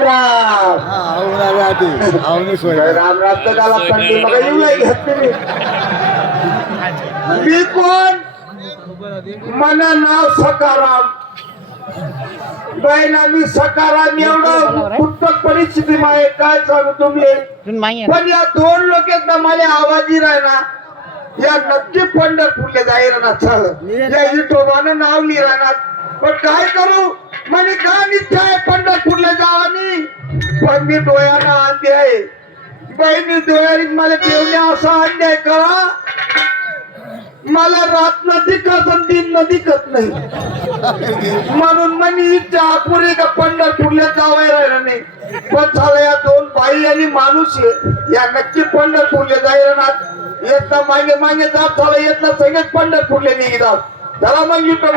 राम राम राम राम तर त्याला थंडी मग येऊ नाही घेत तुम्ही मी. कोण? मन नाव सकाराम. मी सकाराम एवढं परिस्थिती काय सांगू तुम्ही? पण या दोन लोक मला आवाजी ना या नक्की पंढरपूरला जाईल ना चल. या इटोबानं नाव लिहिणार पण काय करू? म्हणजे काय निश्चय पण मी डोळ्यानं आणते आहे. मी डोळ्याने मला देवण्या असा अन्याय करा. मला रात न दिखत दिन न दिखत नाही. म्हणून म्हणे इच्छा अपुरी का पंढरपूरला जावं राहिलं नाही. पण झालं या दोन बाई आणि माणूस आहे. या नक्की पंढरपूरला जायला ना येत ना मागे मागे जात झालं येत ना सगळेच पंढरपूरला निघतात. त्याला मग युट्यूब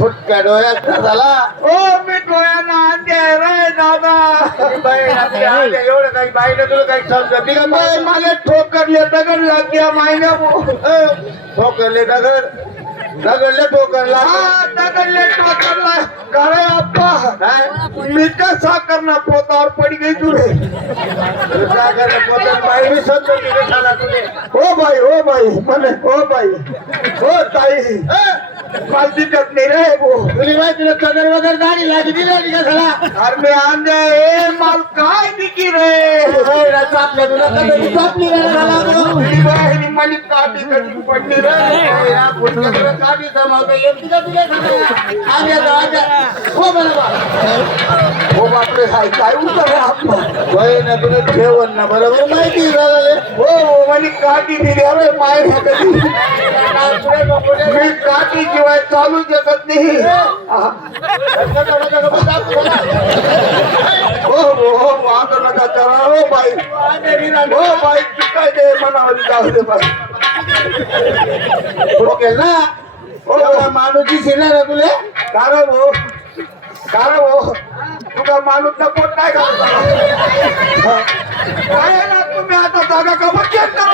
फुटका डोळ्यात झाला. ओ मी डोळ्यानं आणते रे दादा. एवढं काही बाईला तुला काही समजत नाही का? मला ठोकरले दगड लागल्या महिन्या ठोकरले दगड? दगडले ठोकरला हा दगडले ठोकरला काय? अप्पा मी का साखर ना पोतावर पडी गई तुरे. साखर पोतावर बाई मी समजून गेले झाला तुझे हो बाई हो बाई म्हणे हो बाई. हो ताई. दिक्कत नाही रे वो. तुली बाई तुला कदर वगैरे गाडी लागली दिली का झाला अरे मी ए माल काय दिकी रे? चापल्या तुला कदर चापली रे झाला तुली बाई मनी काटी कधी पडली रे? या पुढच्या तुला काटी जमावतो येते का तुला आगे आगे हो बरोबर. बापरे हाय काय उतर आपण? होय ना तुला ठेवण ना बरोबर माहिती झालं हो हो म्हणे काठी दिली. अरे माय कधी? मी काठी शिवाय चालू शकत नाही. हो. हो हो आता नका करा. हो बाई. हो बाई काय दे मनामध्ये जाऊ दे बाई. ओके ना? हो, हो माणूची शिरणार आहे तुले? कारण हो कारण हो तुका माणूस नको काय नाही काय आहे ना तुम्ही आता जागा कमत घेत नको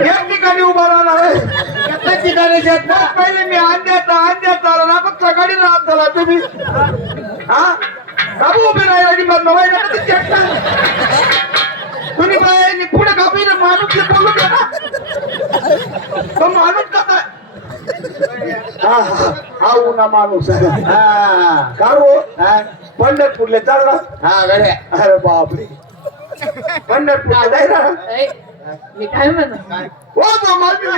एक ठिकाणी उभा राहणार आहे. ठिकाणी घेत ना. पहिले मी आणण्यात आणण्यात आला ना सकाळी राहत झाला तुम्ही. हा? बाबू उभे राहिला आणि मग नवाई ना चेक तुम्ही काय पुढे कापी ना माणूस जे बोलू द्या ना. तो माणूस कसा हा हा. हा उन्हा माणूस. हा. का हो? पंढरपूरला चालला हा गड्या. अरे बापरे. पंढरपूरला जायला ऐ, मी काय म्हणा? हो तो मागे.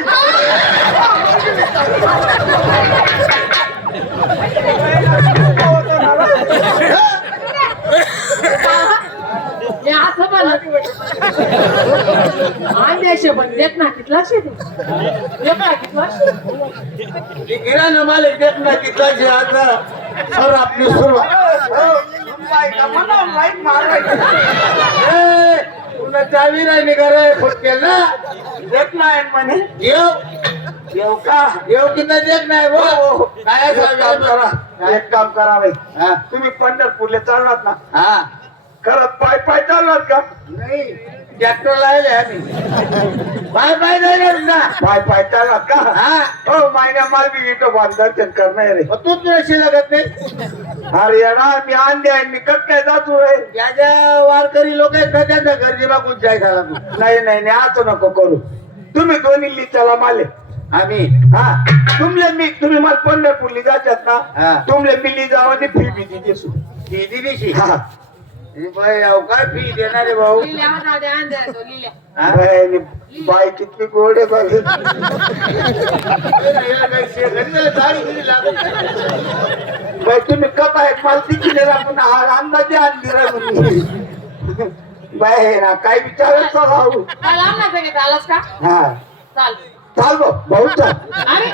मी असं म्हणत आणण्याचे पण देत ना कितला शेत देत ना कितला मालिक देत तिथला जे आता सर आपली सुरुवात. तुला चावी फुटकेल ना. देत नाही म्हणे. येऊ. येऊ का? येऊ की नाही देत नाही हो काय काम करा. एक काम करा बाई. तुम्ही पंढरपूरला चालणार ना? हा. खरंच पाय पाय चालणार का? नाही. ट्रॅक्टर लावले आम्ही. पाय पाय जाणार ना पाय पाय चालणार का? हा. हो महिन्या माल बी विटो दर्शन करणार रे तू तुला लागत नाही? अरे येणार मी आणले आहे मी कट काय जातो रे? या ज्या वारकरी लोक आहेत ना त्यांच्या घरची मागून जाय झाला तू नाही नाही नाही असं नको करू. तुम्ही दोन्ही चला माले. आम्ही? हा. तुमले मी तुम्ही मला पंढरपूरली जातात ना? तुमले मिली जावा ते फी बी दिली फी दिली हा. काय फी देणार आहे भाऊ? बाई किती गोड आहे बाई बाई तुम्ही कथा आहे मला तिची आपण हा अंदाजे आणली रे म्हणून. बाई ना काय विचारायचं नाही सांगितलं आलास का? हा. चाल. चाल भाऊ भाऊ चाल अरे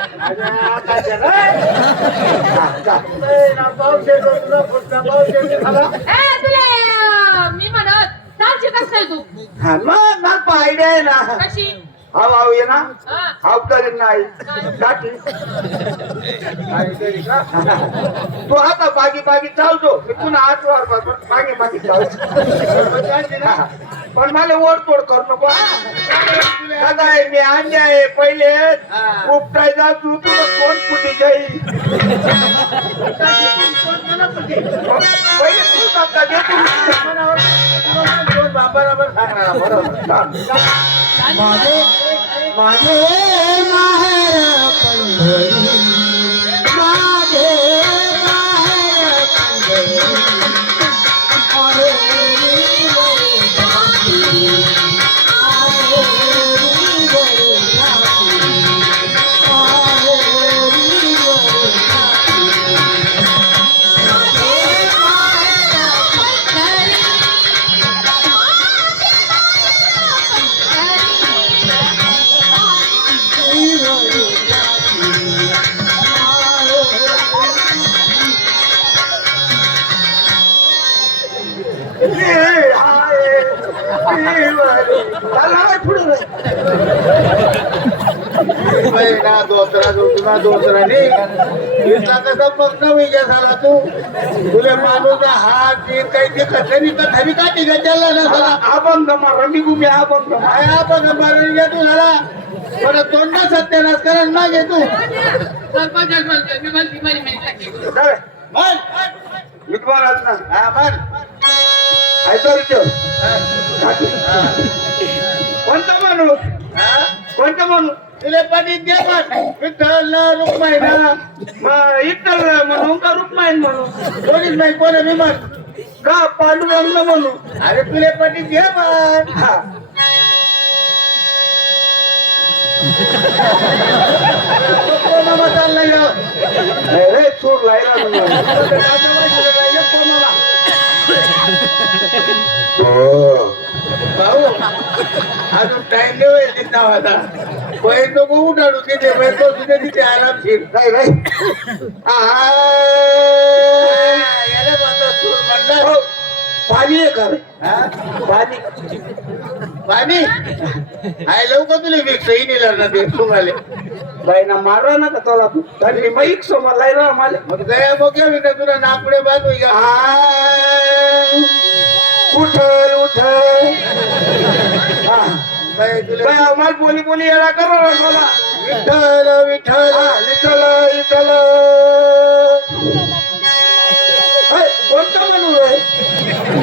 ए, तुले अं, मी म्हणत तू? हा, मग मला आयडिया आहे ना. कशी? हाव हाव ये ना. हा. हाव करीन नाही तू आता बागी बागी चालतो मी पुन्हा आठ वार मागे मागे चालतो पण मला ओढतोड करू नको. दादा आहे मी अंडे आहे. पहिले उपटाय जा तू. तुला कोण कुठे जाईल? पहिले तू. दादा दे तू बरोबर सांगणार बरोबर माझे माझे ना दोसरा दोसरा दोसरा नाही इथला कसा मग न विजय झाला तू तुले माणूस हात ते काही ते कथरी कथरी का टिका चालला ना झाला अभंग मारा मी गुमी अभंग काय अभंग मारून घे तू झाला पण तोंड सत्यानाश करा ना घे तू सरपंच सरपंच, मी म्हणते, माझी माहिती टाकली. जाऊया. मी तुम्हाला आज ना हा म्हण विचार कोणता माणूस? कोणता माणूस? तुले पाणी दे पण. विठ्ठल रुक्माईना मग इतर म्हणून का रुक्माईन म्हणून? कोणीच नाही कोणी म्हण का पांडुरंग म्हणून? अरे तुले पाणी दे पण. हा. चाललाय ना? नाही रे सूर लायला भाऊ अजून टाइम नाही होईल तिथं आता पहिले नको उठाडू तिथे पहिले बसू दे तिथे आरामशीर काय काय याला म्हणतात सूर म्हणतात हो, पाणी आहे का? रे? हा? पाणी. पाणी? आय लवकर तुला विकसही नेलं ना ते तुम्हाला. बाई ना मारा ना का तुला? तू त्यांनी मैक समोर ना मला. मग गया बघ मी तुला नाकडे बाजू उठल उठल हा. आम्हाला बोली बोली येणार करा ना मला. विठ्ठल विठ्ठल विठ्ठल विठ्ठल. हे, कोणता म्हणून आहे?